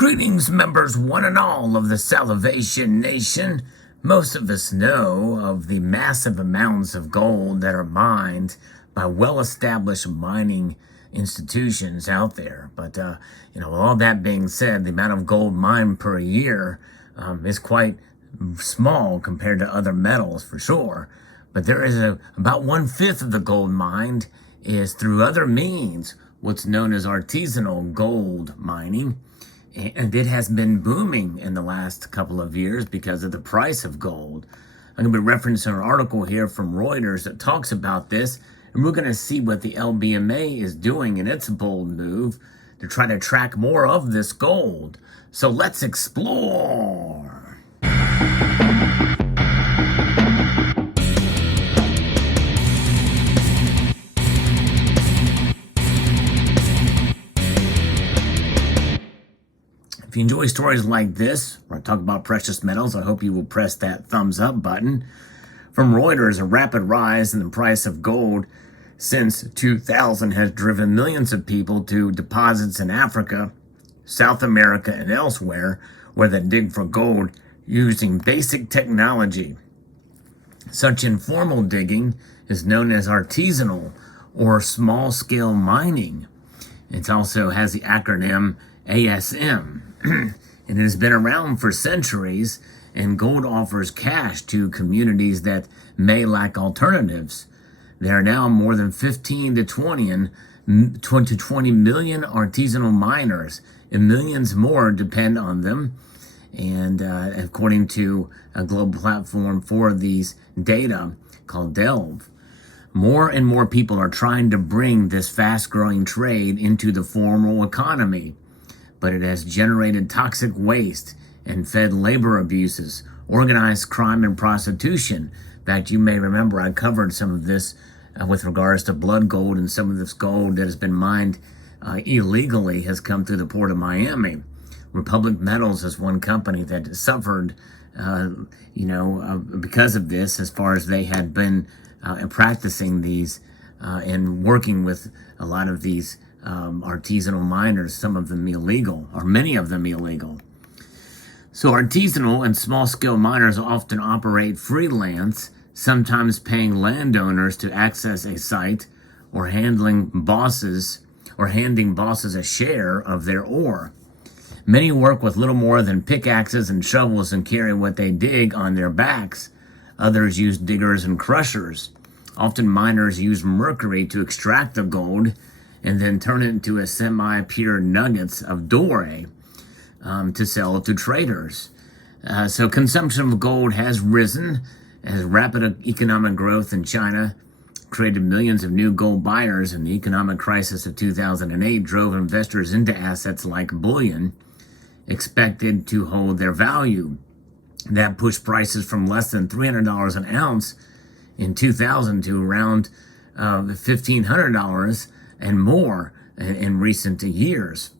Greetings, members one and all of the Salivation Nation. Most of us know of the massive amounts of gold that are mined by well-established mining institutions out there. But, with all that being said, the amount of gold mined per year is quite small compared to other metals for sure. But there is about 1/5 of the gold mined is through other means, what's known as artisanal gold mining. And it has been booming in the last couple of years because of the price of gold. I'm going to be referencing an article here from Reuters that talks about this, and we're going to see what the LBMA is doing in its bold move to try to track more of this gold. So let's explore. If you enjoy stories like this, where I talk about precious metals, I hope you will press that thumbs up button. From Reuters, a rapid rise in the price of gold since 2000 has driven millions of people to deposits in Africa, South America, and elsewhere, where they dig for gold using basic technology. Such informal digging is known as artisanal or small-scale mining. It also has the acronym ASM. And it has been around for centuries, and gold offers cash to communities that may lack alternatives. There are now more than 15 to 20 million artisanal miners, and millions more depend on them. And according to a global platform for these data called Delve, more and more people are trying to bring this fast-growing trade into the formal economy. But it has generated toxic waste and fed labor abuses, organized crime, and prostitution. In fact, you may remember I covered some of this with regards to blood gold, and some of this gold that has been mined illegally has come through the port of Miami. Republic Metals is one company that suffered, because of this, as far as they had been practicing these and working with a lot of these artisanal miners, some of them illegal, or many of them illegal. So artisanal and small-scale miners often operate freelance, sometimes paying landowners to access a site or handing bosses a share of their ore. Many work with little more than pickaxes and shovels and carry what they dig on their backs. Others use diggers and crushers. Often miners use mercury to extract the gold and then turn it into a semi-pure nuggets of doré to sell to traders. So consumption of gold has risen as rapid economic growth in China created millions of new gold buyers, and the economic crisis of 2008 drove investors into assets like bullion, expected to hold their value. That pushed prices from less than $300 an ounce in 2000 to around $1,500 and more in recent years,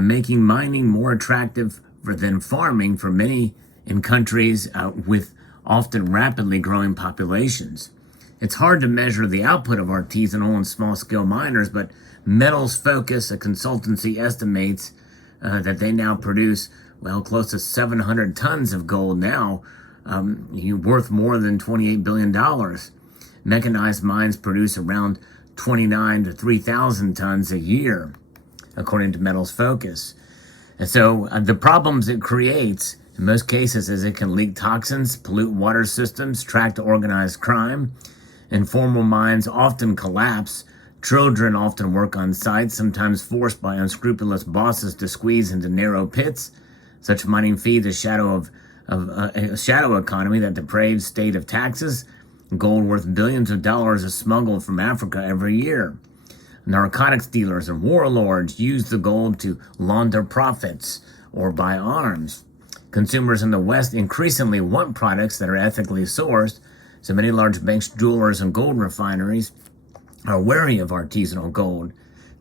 making mining more attractive than farming for many in countries with often rapidly growing populations. It's hard to measure the output of artisanal and small-scale miners, but Metals Focus, a consultancy, estimates that they now produce, close to 700 tons of gold now, worth more than $28 billion. Mechanized mines produce around 29 to 3,000 tons a year, according to Metals Focus. And so the problems it creates, in most cases, is it can leak toxins, pollute water systems, track organized crime. Informal mines often collapse. Children often work on sites, sometimes forced by unscrupulous bosses to squeeze into narrow pits. Such mining feeds a shadow economy that depraves state of taxes. Gold worth billions of dollars is smuggled from Africa every year. Narcotics dealers and warlords use the gold to launder profits or buy arms. Consumers in the West increasingly want products that are ethically sourced, so many large banks, jewelers, and gold refineries are wary of artisanal gold.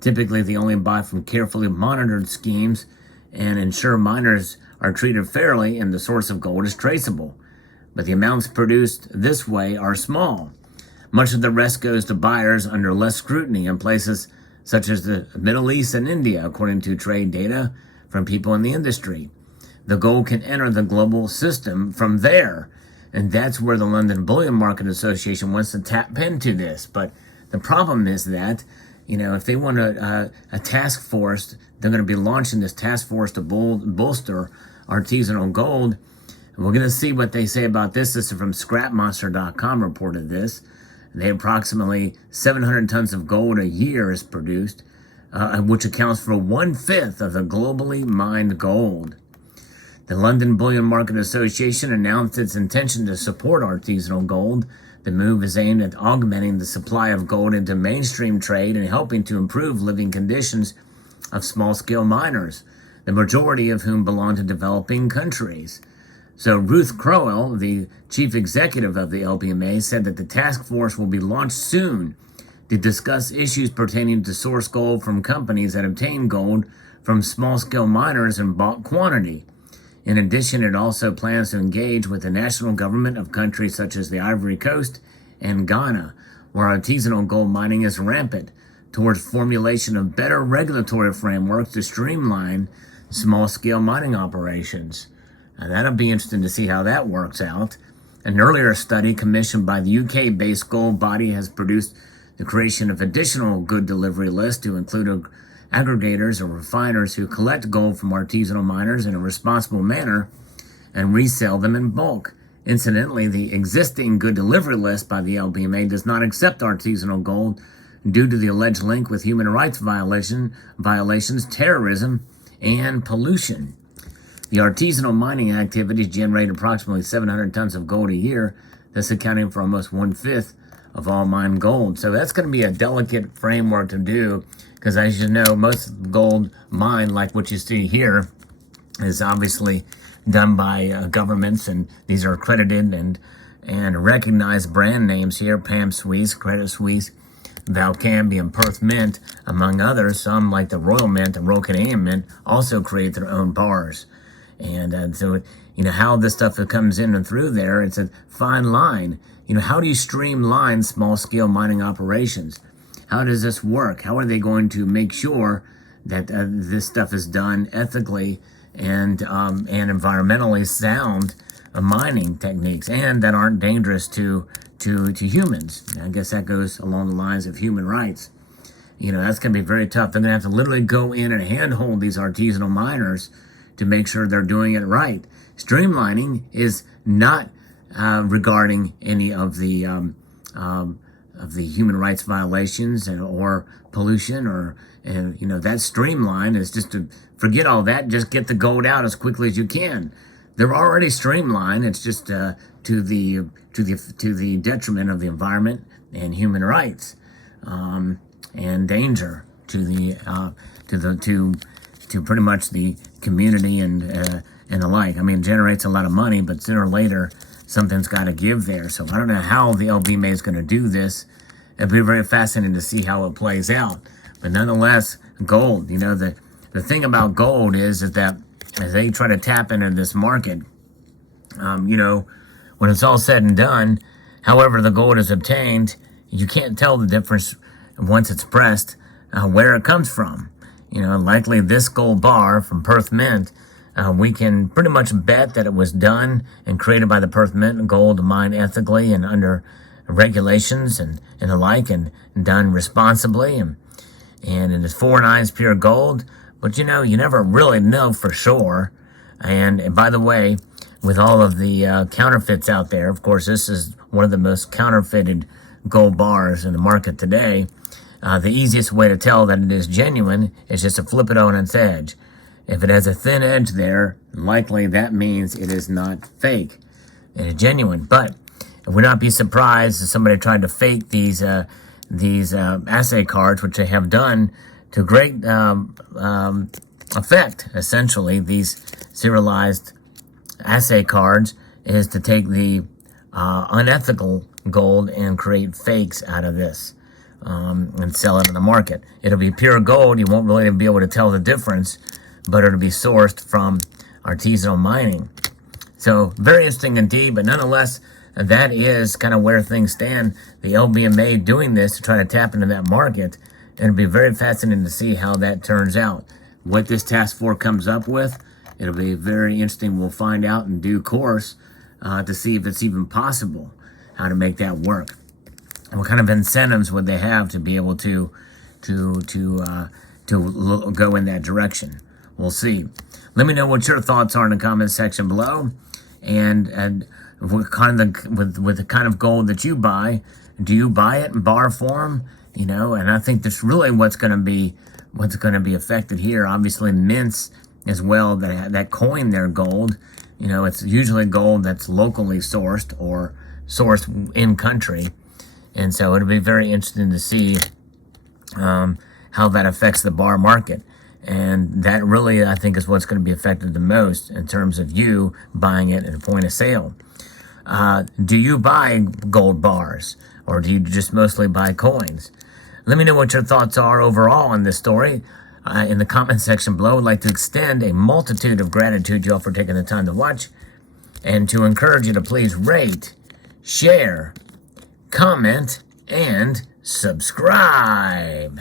Typically, they only buy from carefully monitored schemes and ensure miners are treated fairly and the source of gold is traceable. But the amounts produced this way are small. Much of the rest goes to buyers under less scrutiny in places such as the Middle East and India, according to trade data from people in the industry. The gold can enter the global system from there. And that's where the London Bullion Market Association wants to tap into this. But the problem is that, if they want a task force, they're going to be launching this task force to bolster artisanal gold. And we're going to see what they say about this. This is from scrapmonster.com reported this. They approximately 700 tons of gold a year is produced, which accounts for 1/5 of the globally mined gold. The London Bullion Market Association announced its intention to support artisanal gold. The move is aimed at augmenting the supply of gold into mainstream trade and helping to improve living conditions of small-scale miners, the majority of whom belong to developing countries. So Ruth Crowell, the chief executive of the LBMA, said that the task force will be launched soon to discuss issues pertaining to source gold from companies that obtain gold from small-scale miners in bulk quantity. In addition, it also plans to engage with the national government of countries such as the Ivory Coast and Ghana, where artisanal gold mining is rampant, towards formulation of better regulatory frameworks to streamline small-scale mining operations. Now, that'll be interesting to see how that works out. An earlier study commissioned by the UK-based gold body has produced the creation of additional good delivery lists to include aggregators or refiners who collect gold from artisanal miners in a responsible manner and resell them in bulk. Incidentally, the existing good delivery list by the LBMA does not accept artisanal gold due to the alleged link with human rights violations, terrorism, and pollution. The artisanal mining activities generate approximately 700 tons of gold a year, thus accounting for almost 1/5 of all mined gold. So that's going to be a delicate framework to do, because as you know, most gold mined, like what you see here, is obviously done by governments, and these are accredited and recognized brand names here: Pam Suisse, Credit Suisse, Valcambi, and Perth Mint, among others. Some, like the Royal Mint and Royal Canadian Mint, also create their own bars. And so, how this stuff comes in and through there, it's a fine line. How do you streamline small-scale mining operations? How does this work? How are they going to make sure that this stuff is done ethically and environmentally sound mining techniques, and that aren't dangerous to humans? I guess that goes along the lines of human rights. That's going to be very tough. They're going to have to literally go in and handhold these artisanal miners to make sure they're doing it right. Streamlining is not regarding any of the human rights violations or pollution, that streamline is just to forget all that. Just get the gold out as quickly as you can. They're already streamlined. It's just to the detriment of the environment and human rights, and danger to pretty much the community and the like. It generates a lot of money, but sooner or later something's got to give there. So I don't know how the LBMA is going to do this. It'll be very fascinating to see how it plays out. But nonetheless, gold. The thing about gold is that as they try to tap into this market, when it's all said and done, however the gold is obtained, you can't tell the difference once it's pressed where it comes from. Likely this gold bar from Perth Mint, we can pretty much bet that it was done and created by the Perth Mint gold mined ethically and under regulations and the like, and done responsibly. And it is 4/9 pure gold, but you never really know for sure. And by the way, with all of the counterfeits out there, of course, this is one of the most counterfeited gold bars in the market today. The easiest way to tell that it is genuine is just to flip it on its edge. If it has a thin edge there, likely that means it is not fake. It is genuine. But it would not be surprised if somebody tried to fake these assay cards, which they have done to great effect. Essentially, these serialized assay cards is to take the unethical gold and create fakes out of this. And sell it in the market. It'll be pure gold. You won't really be able to tell the difference, but it'll be sourced from artisanal mining. So very interesting indeed, but nonetheless, that is kind of where things stand. The LBMA doing this to try to tap into that market, and it'll be very fascinating to see how that turns out. what this task force comes up with, it'll be very interesting. We'll find out in due course to see if it's even possible how to make that work. And what kind of incentives would they have to be able to go in that direction? We'll see. Let me know what your thoughts are in the comment section below, and what kind of with the kind of gold that you buy. Do you buy it in bar form? You know, and I think that's really what's going to be affected here. Obviously, mints as well that coin their gold. You know, it's usually gold that's locally sourced or sourced in country, and so it'll be very interesting to see how that affects the bar market. And that really, I think, is what's going to be affected the most in terms of you buying it at a point of sale. Do you buy gold bars, or do you just mostly buy coins? Let me know what your thoughts are overall on this story in the comment section below. I'd like to extend a multitude of gratitude to you all for taking the time to watch, and to encourage you to please rate, share, comment, and subscribe.